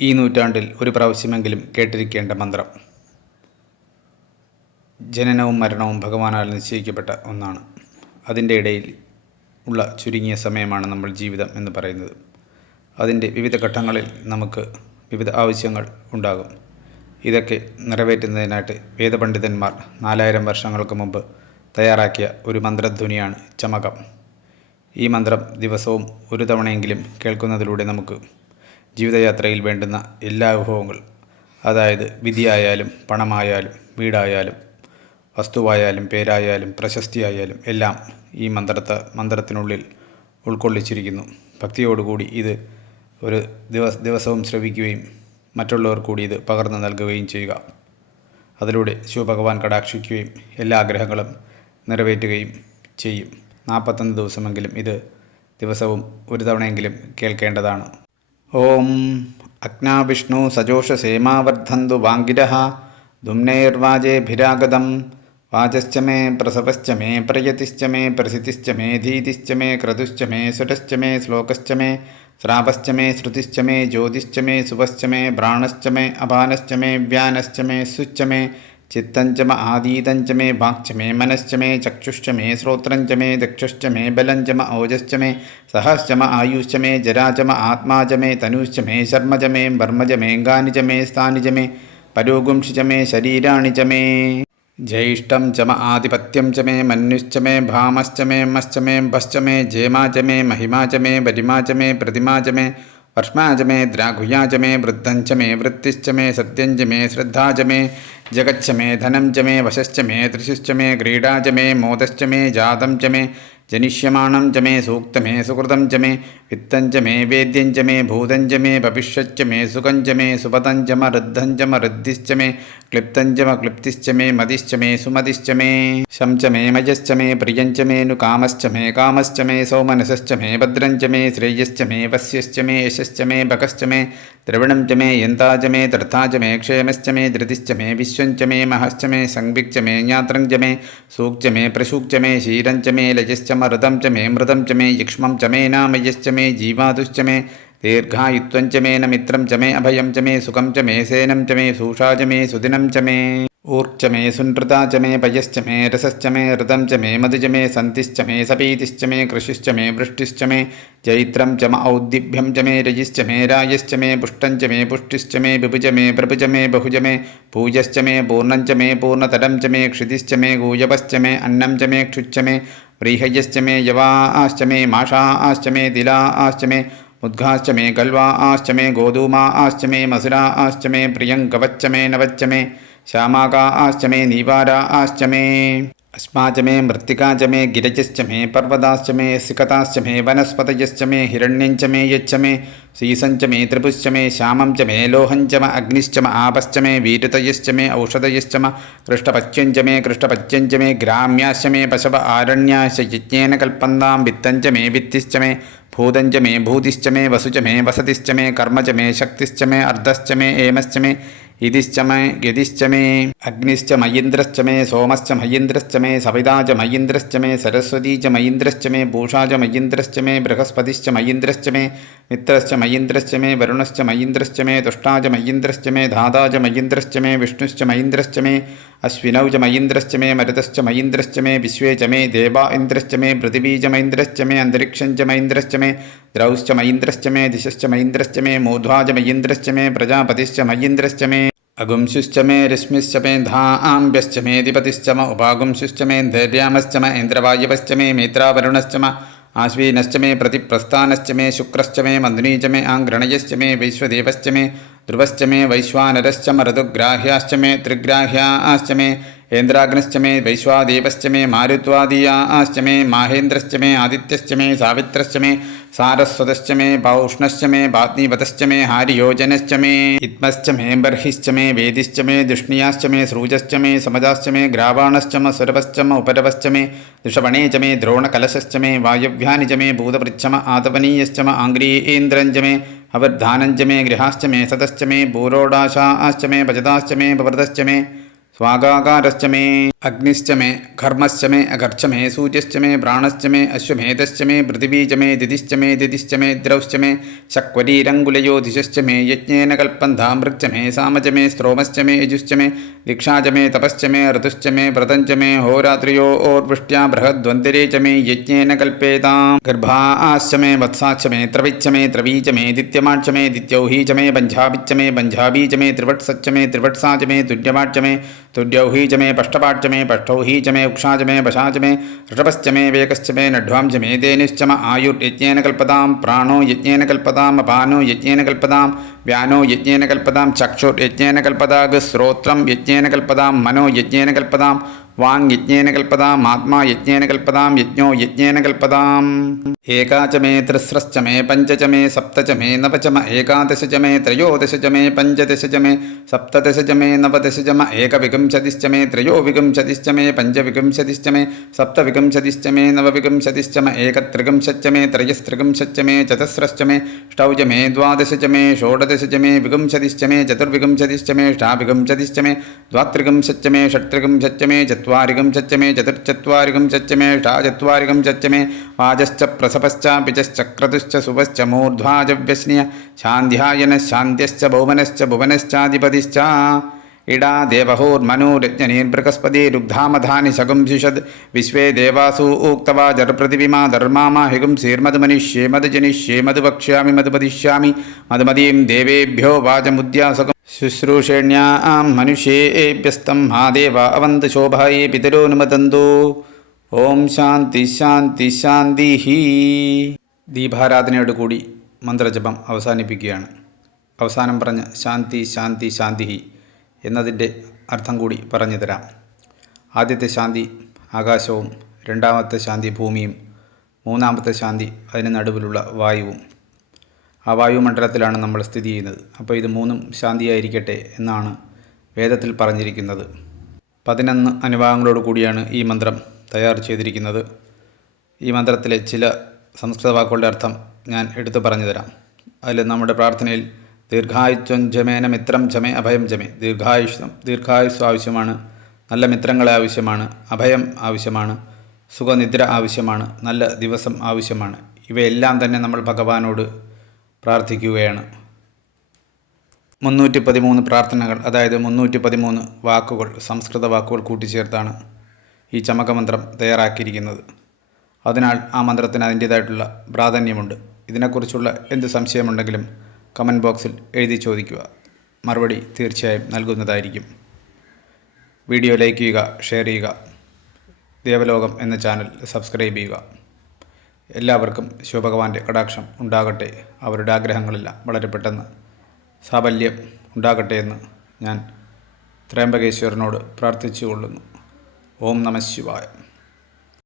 ഈ നൂറ്റാണ്ടിൽ ഒരു പ്രാവശ്യമെങ്കിലും കേട്ടിരിക്കേണ്ട മന്ത്രം. ജനനവും മരണവും ഭഗവാനാൽ നിശ്ചയിക്കപ്പെട്ട ഒന്നാണ്. അതിന്റെ ഇടയിൽ ഉള്ള ചുരുങ്ങിയ സമയമാണ് നമ്മൾ ജീവിതം എന്ന് പറയുന്നത്. അതിന്റെ വിവിധ ഘട്ടങ്ങളിൽ നമുക്ക് വിവിധ ആവശ്യങ്ങൾ ഉണ്ടാകും. ഇതൊക്കെ നിറവേറ്റുന്നതിനായിട്ട് വേദപണ്ഡിതന്മാർ നാലായിരം വർഷങ്ങൾക്ക് മുമ്പ് തയ്യാറാക്കിയ ഒരു മന്ത്രധ്വനിയാണ് ചമകം. ഈ മന്ത്രം ദിവസവും ഒരു തവണയെങ്കിലും കേൾക്കുന്നതിലൂടെ നമുക്ക് ജീവിതയാത്രയിൽ വേണ്ടുന്ന എല്ലാ വിഭവങ്ങൾ അതായത് വിധിയായാലും പണമായാലും വീടായാലും വസ്തുവായാലും പേരായാലും പ്രശസ്തിയായാലും എല്ലാം ഈ മന്ത്രത്തെ മന്ത്രത്തിനുള്ളിൽ ഉൾക്കൊള്ളിച്ചിരിക്കുന്നു. ഭക്തിയോടുകൂടി ഇത് ഒരു ദിവസ ദിവസവും ശ്രവിക്കുകയും മറ്റുള്ളവർ കൂടി ഇത് പകർന്നു നൽകുകയും ചെയ്യുക. അതിലൂടെ ശിവഭഗവാൻ കടാക്ഷിക്കുകയും എല്ലാ ആഗ്രഹങ്ങളും നിറവേറ്റുകയും ചെയ്യും. നാൽപ്പത്തൊന്ന് ദിവസമെങ്കിലും ഇത് ദിവസവും ഒരു തവണയെങ്കിലും കേൾക്കേണ്ടതാണ്. ॐ अग्नाविष्णु सजोषसेमावर्धन्तु वाङ्गिरः धुम्नेर्वाजेभिरागदं वाचश्च मे प्रसवश्च मे प्रयतिश्च मे प्रसितिश्च मे धीतिश्च मे क्रतुश्च मे सुटश्च मे श्लोक मे श्रापश्च मे श्रुति मे ज्योतिश्च मे सुभश्च मे, प्राणश्च मे अपानश्च मे, व्यानश्च मे सुच मे चित्तंच म आदीतंच मे वाक्च मे मनश्च मे चक्षुश्च मे श्रोत्रंच मे दक्षुश्च मे बलंच म ओजश्च मे सहश्च म आयुश्च मे जरा च म आत्मा च मे तनुश्च मे शर्म च मे बर्म च गानि च मे स्थानि च मे परोगुंषि च मे शरीराणि च मे। ज्येष्ठं च म आधिपत्यं च मे मन्युश्च मे भामश्च मे मश्च मे भश्च मे जेमा च मे महिमा च मे बलिमा च मे प्रतिमा च मे वर्ष्मा च मे द्राघुया च मे वृद्धं च मे वृत्तिश्च मे सत्यं च मे श्रद्धा च मे मे धनं मे वशश्च मे त्रिशुश्च मे क्रीडा मे मे च मे ജനിഷ്യമാണം ച മേ സൂക്തമേ സുഹൃതം ച മേ വിത്തം ച മേ വേദ്യം ച മേ ഭൂതം ച മേ ഭവിഷ്യച്ച മേ സുഖം ച മേ സുപതം ച മരുദ്ധം ച മരുദ്ധിശ്ച മേ ക്ലിപ്തം ച മക്ലിപ്തിശ്ച മേ മതിശ്ച മേ സുമതിശ്ച മേ ശം ച മേ മജശ്ച മേ പ്രിയം ച മേനു കാമശ്ച മേ കാമശ്ച മേ സൗമനസശ്ച മേ ഭദ്രം ച മേ ശ്രേയശ്ച മേ വസ്യശ്ച മേ യശശ്ച മേ ഭകശ്ച മേ द्रविणं च मे यन्ता च मे तर्था च मे क्षेमश्च मे धृतिश्च मे विश्वं च मे महश्च मे संविक् च मे ज्ञात्रं च मे सूक्च मे प्रसूक् च मे क्षीरं च मे लजश्च मृतं च मे मृदं च मे युक्ष्मं च मे नामयश्च मे जीवातुश्च मे दीर्घायुत्वं च मे न मित्रं च मे अभयं च मे सुखं च मे सेनं च मे सूषा च मे सुदिनं च मे ऊर्च मे सुनृता च मे पयश्च मे रसश्च मे ऋतं च मे मधु मे सन्तिश्च मे सपीतिश्च मे कृषिश्च मे वृष्टिश्च मे जैत्रं च म औद्दिभ्यं च मे रजिश्च मे रायश्च मे पुष्टं च मे पुष्टिश्च मे विभुज मे प्रभुज मे बहुज मे पूजश्च मे पूर्णं च मे पूर्णतरं च मे क्षितिश्च मे गूयवश्च मे अन्नं च मे क्षुच्च मे व्रीहयश्च मे यवाश्च मे माषाश्च मे तिलाश्च मे मुद्गाश्च मे गल्वा, आश्च मे गोधूमा, आश्च मे मसुरा आश्च मे प्रियङ्कवच्च मे नवच्च मे श्यामाकाश्च मे नीवारा, आश्च मे अस्माच मे मृत्तिका च मे गिरजश्च मे पर्वताश्च मे सिकताश्च मे वनस्पतयश्च मे हिरण्यञ्च मे यच्च मे सीसञ्च मे त्रिपुश्च मे श्यामं च मे लोहञ्च म अग्निश्च म आपश्च मे वीरुतयश्च मे औषधयश्च म कृष्टपच्यञ्च मे कृष्टपच्यञ्च मे ग्राम्याश्च मे पशव आरण्याश्च यज्ञेन कल्पन्तां वित्तञ्च मे वित्तिश्च मे भूतं मे भूतिश्च मे वसु च मे वसतिश्च मे कर्म च मे शक्तिश्च मे अर्धश्च मे एमश्च मे இதிச்ச மே கதிச்ச மே அக்னிச்ச மயிந்திரச்ச மே சோமச்ச மயிந்திரச்ச மே சபிதாஜ மயிந்திரச்ச மே சரஸ்வதீஜ மயிந்திரச்ச பூஷாஜ மயிந்திரச்ச மே பிரகஸ்பதிச்ச बृहस्पतिश्च मयीन्द्रश्च मे मित्रश्च मयीन्द्रश्च मे वरुणश्च मयीन्द्रश्च मे तुष्टा च मयीन्द्रश्च मे धाता च मयीन्द्रश्च मे विष्णुश्च मयीन्द्रश्च मे अश्विनौ च मयीन्द्रश्च मे मरुतश्च मयीन्द्रश्च मे विश्वे च मे देवा इन्द्रश्च मे पृथिवी च मयीन्द्रश्च मे अन्तरिक्षं च मयीन्द्रश्च मे द्रौश्च मयीन्द्रश्च मे दिशश्च मयीन्द्रश्च मे मूर्ध्वा च मयीन्द्रश्च मे प्रजापतिश्च मयीन्द्रश्च मे अगुंशुश्च मे रश्मिश्च मे धाम्भ्यश्च मे अधिपतिश्च म उपागुंशुश्च मे धैर्यामश्च म इन्द्रवायवश्च मे मित्रावरुणश्च म आश्वीनश्च मे प्रतिप्रस्थानश्च मे शुक्रश्च मे मन्दुनी च मे आङ्ग्रणयश्च मे वैश्वदेवश्च मे ध्रुवश्च मे वैश्वानरश्च म ऋतुग्राह्याश्च मे त्रिग्राह्याश्च मे इन्द्राग्नश्च मे वैश्वादेवश्च मे मारुत्वादीयाश्च मे माहेन्द्रश्च मे आदित्यश्च मे सावित्रश्च मे सारस्वतश्च मे पौष्णश्च मे पात्नीपतश्च मे हारियोजनश्च मे इत्मश्च मे बर्हिश्च मे वेदिश्च मे दुष्णियाश्च मे सृजश्च मे समजाश्च मे ग्रावाणश्च म सुरवश्च म उपरवश्च मे दुषपणे च मे द्रोणकलशश्च मे वायव्यानि च मे भूतपृच्छ म आतपनीयश्च म आङ्ग्रीयेन्द्रञ्च मे अवर्धानञ्च मे गृहाश्च मे सतश्च मे पूरोडाशाश्च मे भजताश्च मे पवृतश्च मे स्वागाकारश्च मे, अग्निश्च मे, घर्मश्च मे अघर्च मे, सूर्यश्च मे प्राणश्च मे, अश्वमेधश्च मे पृथिवी च मे, दिदिश्च मे दिदिश्च मे, द्रौश्च मे शक्वरीरङ्गुलयो दिशश्च मे, यज्ञेन कल्पन्धामृक्च मे साम च मे स्त्रोमश्च मे, यजुश्च मे दीक्षा च मे, तपश्च मे, ऋतुश्च मे, व्रतञ्च मे, होरात्र्यो ओर्वृष्ट्या बृहद्वन्दिरे च मे, यज्ञेन कल्पेतां गर्भाश्च मे वत्साश्च मे त्रविच्च मे त्रवी च मे, दित्यमाच्च मे, दित्यौही च मे बन्झाभिच्च मे बन्झाभी च मे त्रिवत्सच्च मे त्रिवत्सा च मे, तुल्यमाच्च मे तुल्यौही च मे पष्टपाच्च मे पष्टौही च मे उक्षाच मे वशाच मे ऋषभश्च मे वेकश्च मे नढ्वां च मे देनिश्च म आयुर्यज्ञेन कल्पतां प्राणो यज्ञेन कल्पताम् अपानो यज्ञेन कल्पतां व्यानो यज्ञेन कल्पतां चक्षुर्यज्ञेन कल्पताग् श्रोत्रं यज्ञेन कल्पतां मनो यज्ञेन कल्पतां वाङ् यज्ञेन कल्पताम् आत्मा यज्ञेन कल्पतां यज्ञो यज्ञेन कल्पताम् एका च मे त्रिस्रश्च मे पञ्च च मे सप्त च मे नव च म एकादश च मे त्रयोदश च मे पञ्चदश च मे सप्तदश च मे नवदश च म एकविंशतिश्च मे त्रयोविंशतिश्च मे पञ्चविंशतिश्च मे सप्तविंशतिश्च मे नवविंशतिश्च म एकत्रिंशच्च मे त्रयस्त्रिंशच्च मे चतस्रश्च मे ष्टौ च मे द्वादश च मे षोडश च मे विंशतिश्च मे चतुर्विंशतिश्च मे ष्टाविंशतिश्च मे द्वात्रिंशच्च मे षट्त्रिंशच्च मे चत्वारिंशच्च मे चतुश्चत्वारिंशच्च मे ष्टाचत्वारिंशच्च मे वाजश्च प्रसपश्चापिचश्च क्रतुश्च सुपश्च मूर्ध्वाजव्यस्निय शान्ध्यायनः शान्त्यश्च भुवनश्च भुवनश्चाधिपतिश्च। इडा देवहोर्मनुरज्ञनीर्बृहस्पतिरुग्धामधानि शगुंसिषद् विश्वे देवासु उक्तवा जरपृथिविमा धर्मामा हिगुंसीर्मधुमनिष्ये मधुजनिष्ये मधुवक्ष्यामि मधुपदिष्यामि मधुमदीं देवेभ्यो वाचमुद्यासकं ശുശ്രൂഷേണ്യാം മനുഷ്യേഭ്യസ്തം മഹാദേവ അവന്ത് ശോഭായേ പിതരോനുമതന്തു. ഓം ശാന്തി ശാന്തി ശാന്തി ദീപാരാധനയോടുകൂടി മന്ത്രജപം അവസാനിപ്പിക്കുകയാണ്. അവസാനം പറഞ്ഞ ശാന്തി ശാന്തി ശാന്തി എന്നതിന്റെ അർത്ഥം കൂടി പറഞ്ഞു തരാം. ആദ്യത്തെ ശാന്തി ആകാശവും രണ്ടാമത്തെ ശാന്തി ഭൂമിയും മൂന്നാമത്തെ ശാന്തി അതിന് നടുവിലുള്ള വായുവും. ആ വായുമണ്ഡലത്തിലാണ് നമ്മൾ സ്ഥിതി ചെയ്യുന്നത്. അപ്പോൾ ഇത് മൂന്നും ശാന്തിയായിരിക്കട്ടെ എന്നാണ് വേദത്തിൽ പറഞ്ഞിരിക്കുന്നത്. പതിനൊന്ന് അനുഭാഗങ്ങളോട് കൂടിയാണ് ഈ മന്ത്രം തയ്യാർ ചെയ്തിരിക്കുന്നത്. ഈ മന്ത്രത്തിലെ ചില സംസ്കൃത വാക്കുകളുടെ അർത്ഥം ഞാൻ എടുത്തു പറഞ്ഞു തരാം. അതിൽ നമ്മുടെ പ്രാർത്ഥനയിൽ ദീർഘായുത്വം ജമേന മിത്രം ചമേ അഭയം ജമേ. ദീർഘായുഷ്യം ദീർഘായുസ് ആവശ്യമാണ് നല്ല മിത്രങ്ങളെ ആവശ്യമാണ് അഭയം ആവശ്യമാണ് സുഖനിദ്ര ആവശ്യമാണ് നല്ല ദിവസം ആവശ്യമാണ്. ഇവയെല്ലാം തന്നെ നമ്മൾ ഭഗവാനോട് പ്രാർത്ഥിക്കുകയാണ്. മുന്നൂറ്റി പതിമൂന്ന് പ്രാർത്ഥനകൾ അതായത് മുന്നൂറ്റി പതിമൂന്ന് വാക്കുകൾ സംസ്കൃത വാക്കുകൾ കൂട്ടിച്ചേർത്താണ് ഈ ചമകമന്ത്രം തയ്യാറാക്കിയിരിക്കുന്നത്. അതിനാൽ ആ മന്ത്രത്തിന് അതിന്റേതായിട്ടുള്ള പ്രാധാന്യമുണ്ട്. ഇതിനെക്കുറിച്ചുള്ള എന്ത് സംശയമുണ്ടെങ്കിലും കമന്റ് ബോക്സിൽ എഴുതി ചോദിക്കുക. മറുപടി തീർച്ചയായും നൽകുന്നതായിരിക്കും. വീഡിയോ ലൈക്ക് ചെയ്യുക ഷെയർ ചെയ്യുക. ദേവലോകം എന്ന ചാനൽ സബ്സ്ക്രൈബ് ചെയ്യുക. എല്ലാവർക്കും ശിവഭഗവാന്റെ കടാക്ഷം ഉണ്ടാകട്ടെ. അവരുടെ ആഗ്രഹങ്ങളെല്ലാം വളരെ പെട്ടെന്ന് സാഫല്യം ഉണ്ടാകട്ടെ എന്ന് ഞാൻ ത്രയംബകേശ്വരനോട് പ്രാർത്ഥിച്ചുകൊള്ളുന്നു. ഓം നമ ശിവായ.